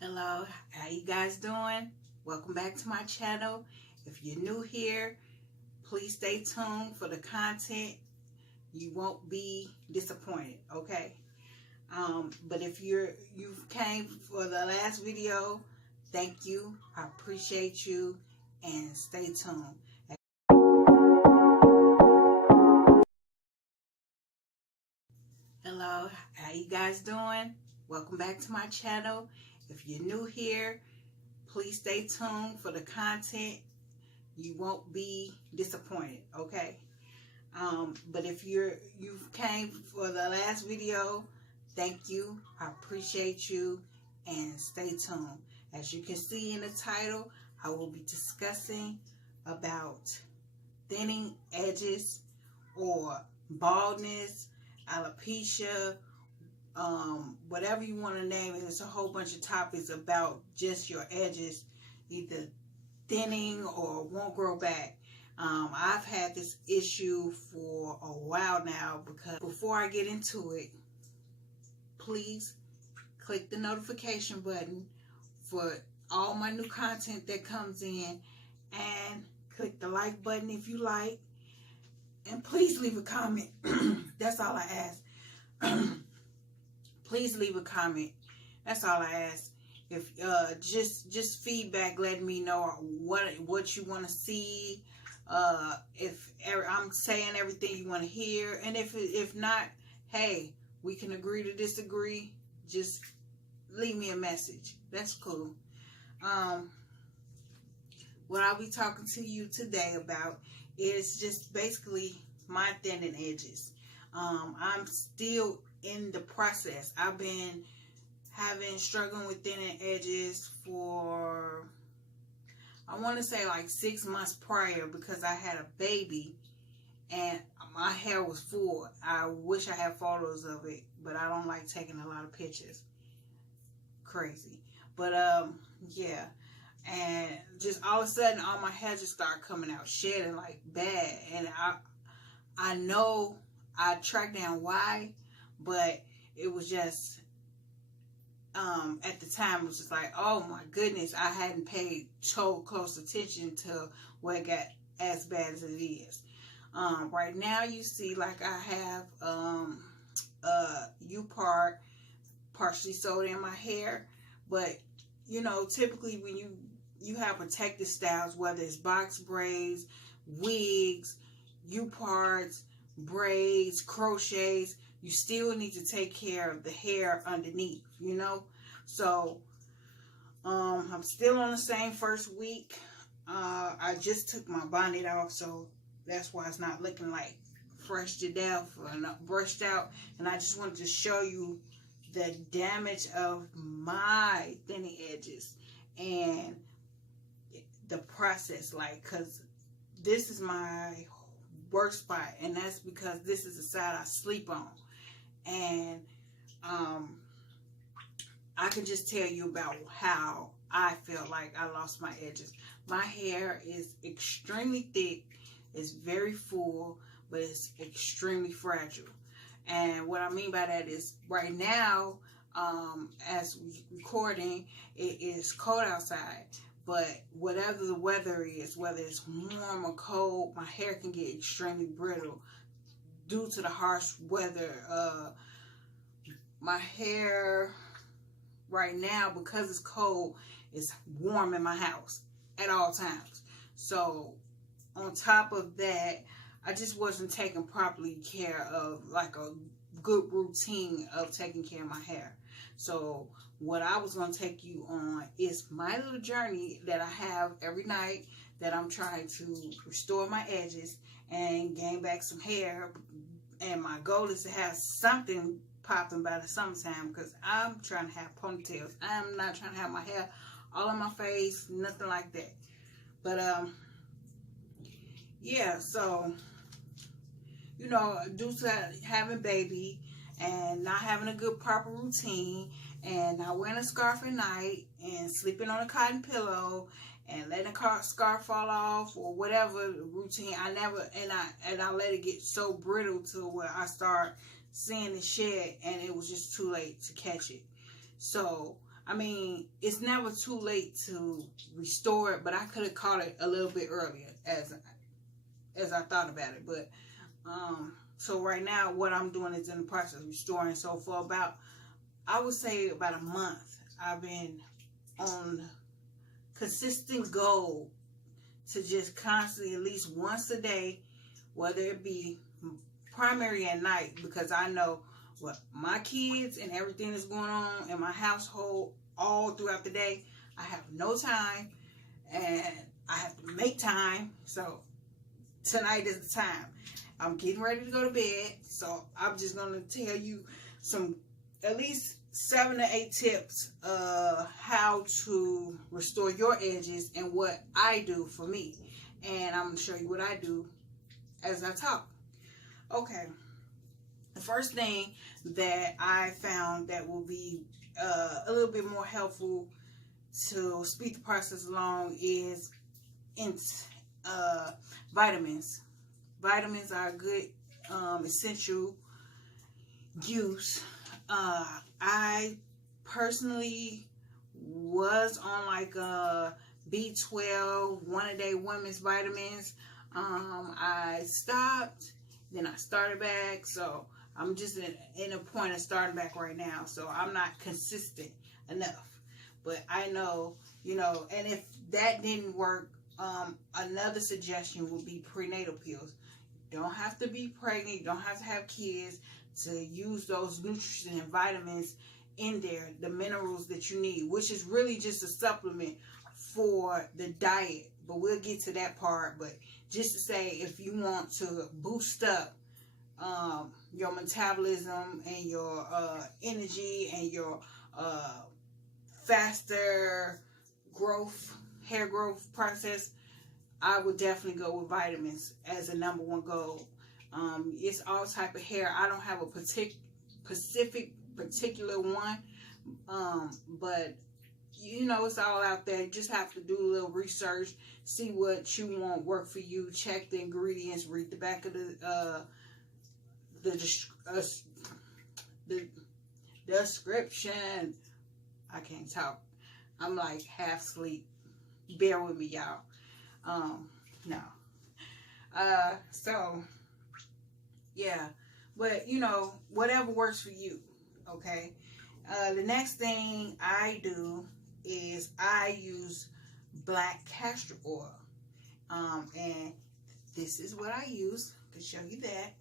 Hello, how you guys doing? Welcome back to my channel. If you're new here, please stay tuned for the content. You won't be disappointed, okay? But if you came for the last video, thank you. I appreciate you, and stay tuned. Hello, how you guys doing? Welcome back to my channel. If you're new here, please stay tuned for the content. You won't be disappointed, okay? But if you came for the last video, thank you. I appreciate you, and stay tuned. As you can see in the title, I will be discussing about thinning edges or baldness, alopecia, whatever you want to name it. It's a whole bunch of topics about just your edges either thinning or won't grow back. I've had this issue for a while now. Because before I get into it, please click the notification button for all my new content that comes in, and click the like button if you like, and please leave a comment. That's all I ask. Please leave a comment. That's all I ask. If just feedback, letting me know what you want to see. If I'm saying everything you want to hear, and if not, hey, we can agree to disagree. Just leave me a message. That's cool. What I'll be talking to you today about is just basically my thinning edges. I'm still in the process. I've been struggling with thinning edges for, I want to say, like 6 months prior, because I had a baby and my hair was full. I wish I had photos of it, but I don't like taking a lot of pictures. Crazy. But yeah, and just all of a sudden all my hair just started coming out, shedding like bad. And I know I tracked down why, but it was just at the time it was just like, oh my goodness, I hadn't paid so close attention to what got as bad as it is. Right now you see, like, I have U-part partially sewed in my hair, but you know, typically when you have protective styles, whether it's box braids, wigs, U-parts, braids, crochets, you still need to take care of the hair underneath, you know. So I'm still on the same first week. I just took my bonnet off, so that's why it's not looking like fresh to death or not brushed out. And I just wanted to show you the damage of my thinning edges and the process, like, because this is my worst spot, and that's because this is the side I sleep on. And I can just tell you about how I felt like I lost my edges. My hair is extremely thick, it's very full, but it's extremely fragile. And what I mean by that is, right now, as we're recording, it is cold outside. But whatever the weather is, whether it's warm or cold, my hair can get extremely brittle due to the harsh weather. My hair right now, because it's cold, is warm in my house at all times. So on top of that, I just wasn't taking properly care of, like, a good routine of taking care of my hair. So what I was going to take you on is my little journey that I have every night, that I'm trying to restore my edges and gain back some hair. And my goal is to have something popping by the summertime, because I'm trying to have ponytails. I'm not trying to have my hair all on my face, nothing like that. But yeah, so, you know, due to having baby and not having a good proper routine, and not wearing a scarf at night, and sleeping on a cotton pillow, and letting a scarf fall off, or whatever routine, I let it get so brittle to where I start seeing the shed, and it was just too late to catch it. So I mean, it's never too late to restore it, but I could have caught it a little bit earlier as I thought about it. But so right now, what I'm doing is in the process of restoring. So for about, I would say about a month, I've been on consistent goal to just constantly, at least once a day, whether it be primary at night, because I know what my kids and everything that's going on in my household all throughout the day, I have no time and I have to make time. So tonight is the time. I'm getting ready to go to bed, so I'm just going to tell you some, at least 7 to 8 tips how to restore your edges and what I do for me. And I'm going to show you what I do as I talk. Okay. The first thing that I found that will be a little bit more helpful to speed the process along is vitamins. Vitamins are a good essential use. I personally was on like B12 one-a-day women's vitamins. I stopped, then I started back, so I'm just in a point of starting back right now, so I'm not consistent enough. But I know, you know, and if that didn't work, another suggestion would be prenatal pills. You don't have to be pregnant, you don't have to have kids to use those nutrients and vitamins in there, the minerals that you need, which is really just a supplement for the diet. But we'll get to that part. But just to say, if you want to boost up your metabolism and your energy and your faster growth, hair growth process, I would definitely go with vitamins as a #1 goal. It's all type of hair. I don't have a particular one, but you know, it's all out there. You just have to do a little research, see what you want work for you, check the ingredients, read the back of the description. I can't talk. I'm like half asleep. Bear with me, y'all. No. So yeah, but you know, whatever works for you. Okay. The next thing I do is I use black castor oil. And this is what I use to show you that.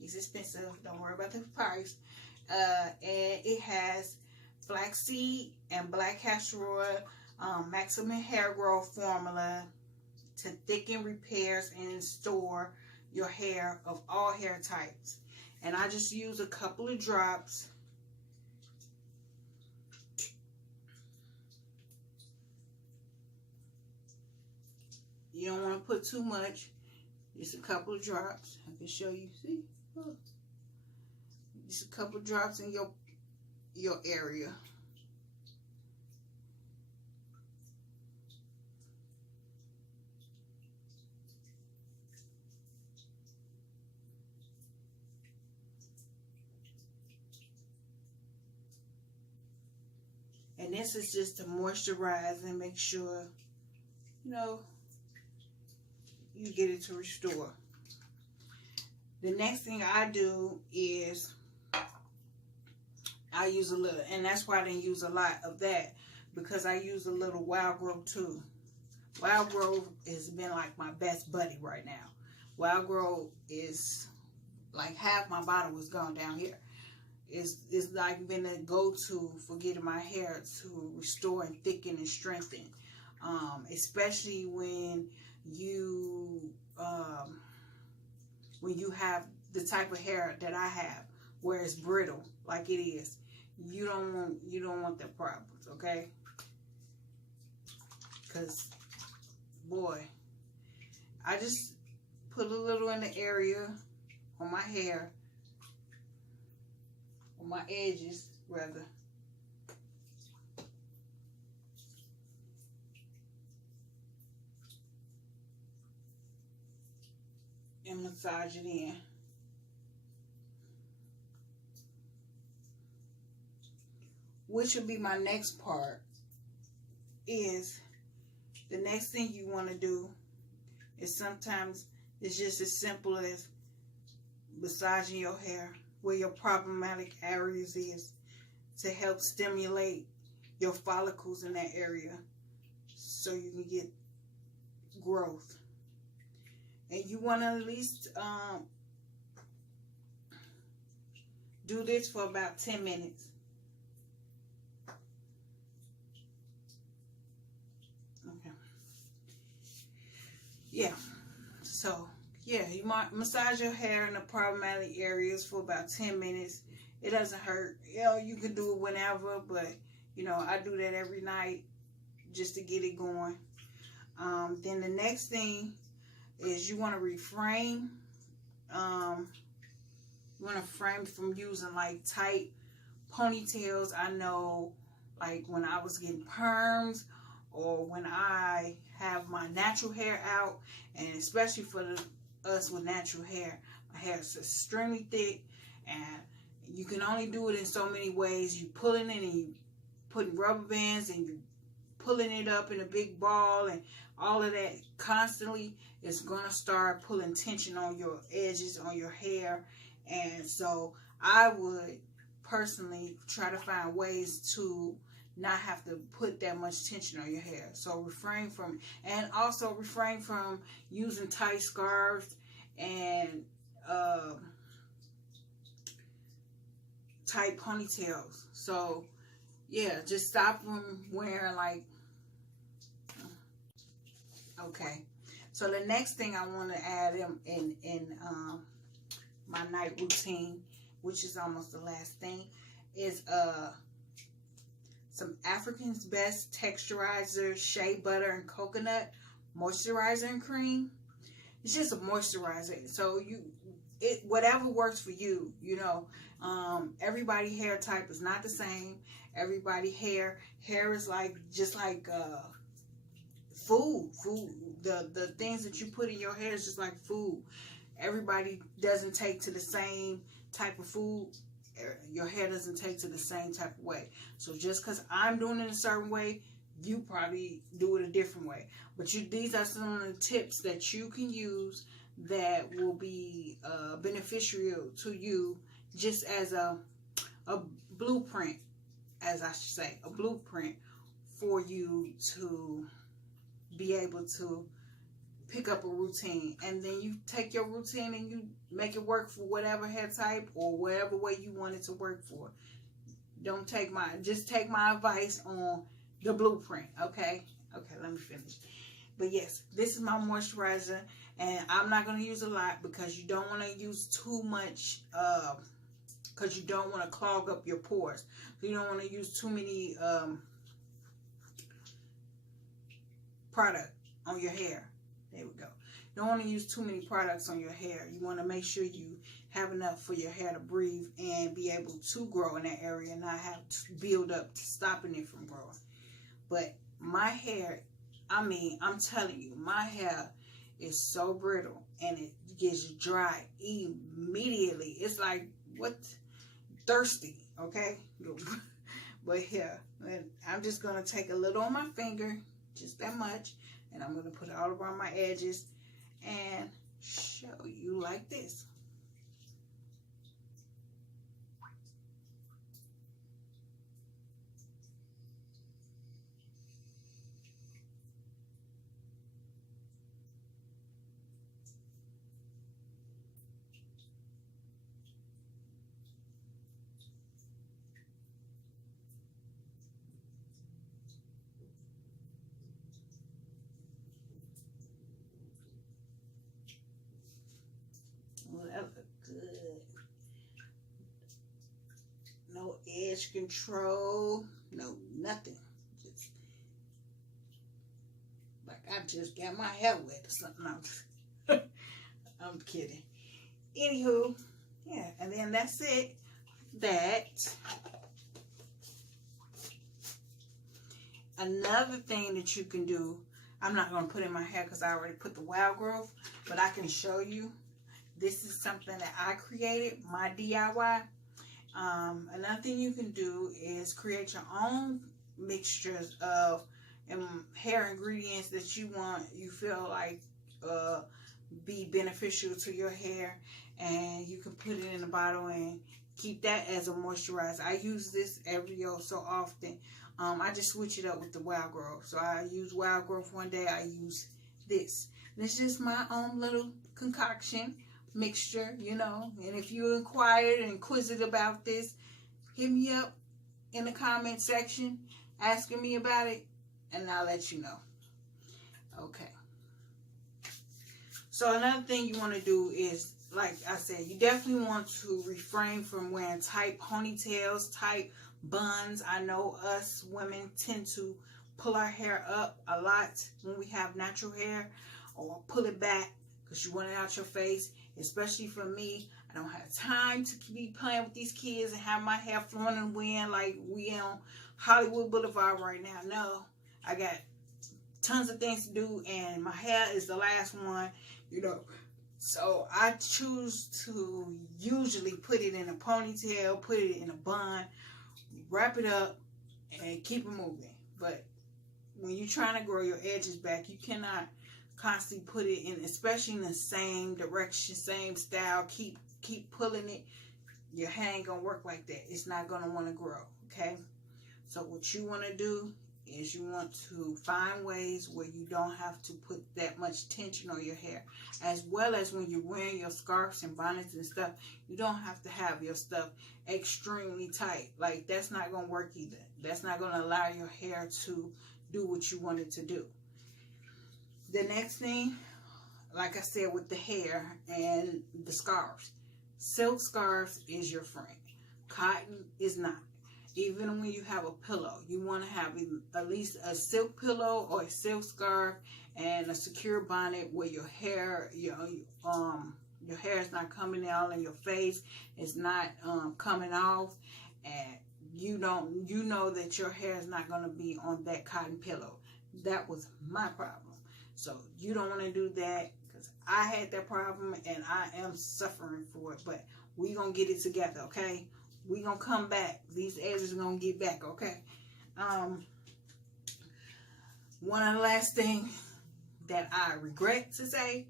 It's expensive. Don't worry about the price. And it has flaxseed and black castor oil, maximum hair growth formula to thicken, repairs, and store your hair of all hair types. And I just use a couple of drops. You don't want to put too much. Just a couple of drops. I can show you. See? Look. Just a couple of drops in your area. And this is just to moisturize and make sure, you know, you get it to restore. The next thing I do is I use a little, and that's why I didn't use a lot of that, because I use a little Wild Growth too. Wild Growth has been like my best buddy right now. Wild Growth is like half my bottle was gone down here. It's like been a go-to for getting my hair to restore and thicken and strengthen. Especially when you have the type of hair that I have, where it's brittle like it is. You don't want that problems, okay? Because boy, I just put a little in the area on my hair, on my edges rather. And massage it in. which would be my next part, is the next thing you want to do is sometimes it's just as simple as massaging your hair where your problematic areas is to help stimulate your follicles in that area so you can get growth. And you want to at least do this for about 10 minutes. Okay. Yeah. So, yeah, you might massage your hair in the problematic areas for about 10 minutes. It doesn't hurt. You know, you can do it whenever, but, you know, I do that every night just to get it going. Then the next thing is you want to refrain. You want to refrain from using like tight ponytails. I know, like when I was getting perms or when I have my natural hair out, and especially for us with natural hair, my hair is extremely thick, and you can only do it in so many ways. You pulling it and you putting rubber bands and you pulling it up in a big ball and all of that constantly is going to start pulling tension on your edges, on your hair. And so I would personally try to find ways to not have to put that much tension on your hair. So refrain from, and also refrain from using tight scarves and tight ponytails. So yeah, just stop from wearing like, okay. So the next thing I want to add in my night routine, which is almost the last thing, is some African's Best Texturizer Shea Butter and Coconut Moisturizer and Cream. It's just a moisturizer. So whatever works for you, you know. Everybody hair type is not the same. Everybody hair is like just like food. The things that you put in your hair is just like food. Everybody doesn't take to the same type of food. Your hair doesn't take to the same type of way. So just because I'm doing it a certain way, you probably do it a different way. But these are some of the tips that you can use that will be beneficial to you, just as a blueprint, as I should say, a blueprint for you to be able to pick up a routine. And then you take your routine and you make it work for whatever hair type or whatever way you want it to work for. Just take my advice on the blueprint, okay? Okay, let me finish. But yes, this is my moisturizer, and I'm not going to use a lot because you don't want to use too much, because you don't want to clog up your pores. So you don't want to use too many product on your hair. There we go. You don't want to use too many products on your hair. You want to make sure you have enough for your hair to breathe and be able to grow in that area and not have to build up, stopping it from growing. But my hair, I mean, I'm telling you, my hair is so brittle and it gets dry immediately. It's like, what? Thirsty, okay? But yeah, I'm just going to take a little on my finger, just that much, and I'm going to put it all around my edges and show you like this. Well, that look good. No edge control, no nothing. Just like I just got my hair wet or something. I'm kidding. Anywho, yeah, and then that's it. Another thing that you can do, I'm not going to put in my hair because I already put the wild growth, but I can show you. This is something that I created, my DIY. Another thing you can do is create your own mixtures of hair ingredients that you feel like be beneficial to your hair, and you can put it in a bottle and keep that as a moisturizer. I use this every so often. I just switch it up with the Wild Growth. So I use Wild Growth one day, I use this. And it's just my own little concoction mixture, you know. And if you're inquired and inquisitive about this, hit me up in the comment section asking me about it, and I'll let you know. Okay. So another thing you want to do is, like I said, you definitely want to refrain from wearing tight ponytails, tight buns. I know us women tend to pull our hair up a lot when we have natural hair, or pull it back because you want it out your face. Especially for me, I don't have time to be playing with these kids and have my hair flowing in the wind like we on Hollywood Boulevard right now. No, I got tons of things to do, and my hair is the last one, you know. So I choose to usually put it in a ponytail, put it in a bun, wrap it up, and keep it moving. But when you're trying to grow your edges back, you cannot constantly put it in, especially in the same direction, same style. Keep pulling it. Your hair ain't gonna work like that. It's not gonna want to grow. Okay. So what you want to do is you want to find ways where you don't have to put that much tension on your hair, as well as when you're wearing your scarves and bonnets and stuff, you don't have to have your stuff extremely tight. Like, that's not gonna work either. That's not gonna allow your hair to do what you want it to do. The next thing, like I said, with the hair and the scarves, silk scarves is your friend. Cotton is not. Even when you have a pillow, you want to have at least a silk pillow or a silk scarf and a secure bonnet where your hair, your hair is not coming out in your face. It's not coming off, and you know that your hair is not going to be on that cotton pillow. That was my problem. So you don't want to do that, because I had that problem and I am suffering for it. But we gonna get it together, okay? We gonna come back. These edges are gonna get back, okay? One of the last things that I regret to say,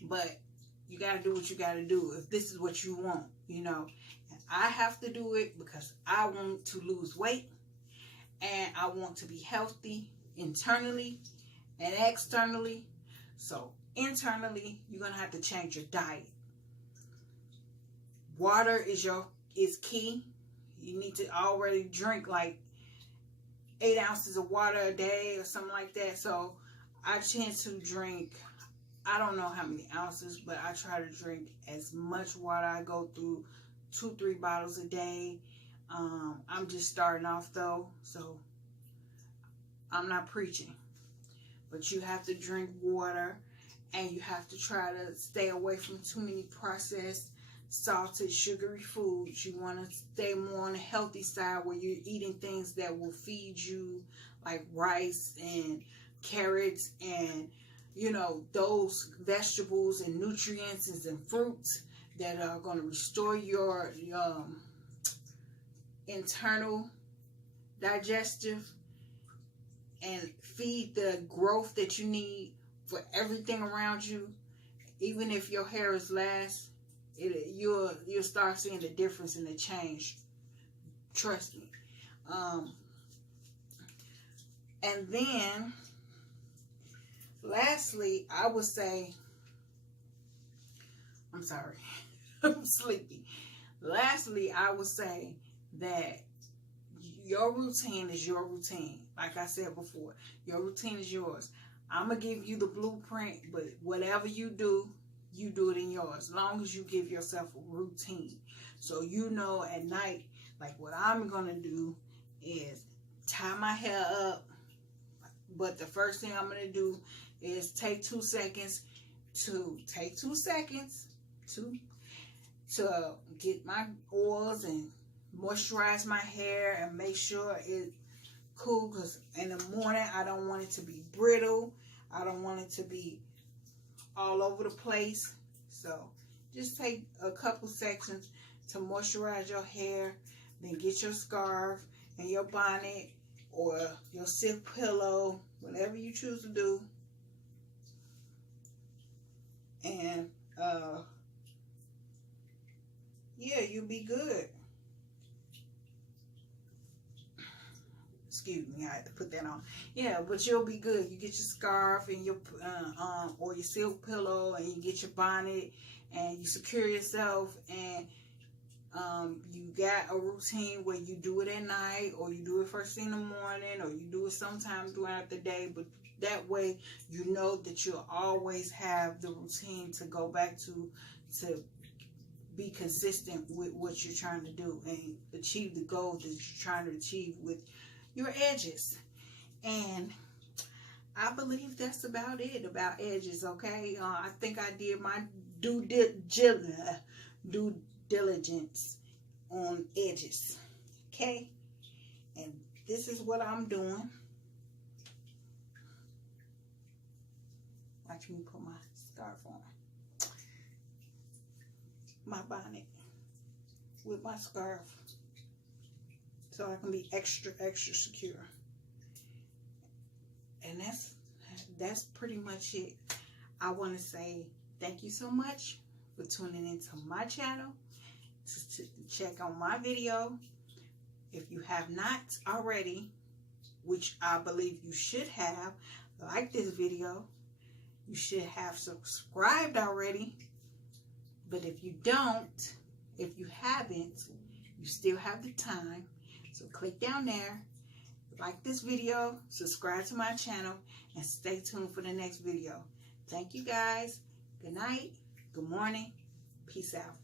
but you gotta do what you gotta do if this is what you want, you know. And I have to do it because I want to lose weight, and I want to be healthy internally and externally. So internally, you're gonna have to change your diet. Water is key. You need to already drink like 8 ounces of water a day or something like that. So I tend to drink, I don't know how many ounces, but I try to drink as much water. I go through 2-3 bottles a day. I'm just starting off though, so I'm not preaching. But you have to drink water, and you have to try to stay away from too many processed, salted, sugary foods. You want to stay more on the healthy side, where you're eating things that will feed you, like rice and carrots and, you know, those vegetables and nutrients and fruits that are going to restore your internal digestive and feed the growth that you need for everything around you. Even if your hair is last, you'll start seeing the difference and the change. Trust me. And then, lastly, I would say, I'm sorry, I'm sleepy. Lastly, I would say that your routine is your routine. Like I said before, your routine is yours. I'm going to give you the blueprint, but whatever you do it in yours, as long as you give yourself a routine. So you know at night, like what I'm going to do is tie my hair up, but the first thing I'm going to do is take 2 seconds to get my oils and moisturize my hair and make sure it's cool, because in the morning I don't want it to be brittle. I don't want it to be all over the place. So just take a couple seconds to moisturize your hair, then get your scarf and your bonnet or your silk pillow, whatever you choose to do. And yeah, you'll be good. Excuse me, I had to put that on. Yeah, but you'll be good. You get your scarf and your or your silk pillow, and you get your bonnet, and you secure yourself, and you got a routine where you do it at night, or you do it first thing in the morning, or you do it sometime throughout the day. But that way, you know that you'll always have the routine to go back to be consistent with what you're trying to do and achieve the goals that you're trying to achieve with your edges. And I believe that's about it about edges. Okay, I think I did my due diligence on edges. Okay, and this is what I'm doing. Watch me put my scarf on, my bonnet with my scarf, so I can be extra secure. And that's pretty much it. I want to say thank you so much for tuning into my channel to check on my video. If you have not already, which I believe you should have, like this video, you should have subscribed already. But if you don't, if you haven't, you still have the time. So click down there, like this video, subscribe to my channel, and stay tuned for the next video. Thank you guys. Good night. Good morning. Peace out.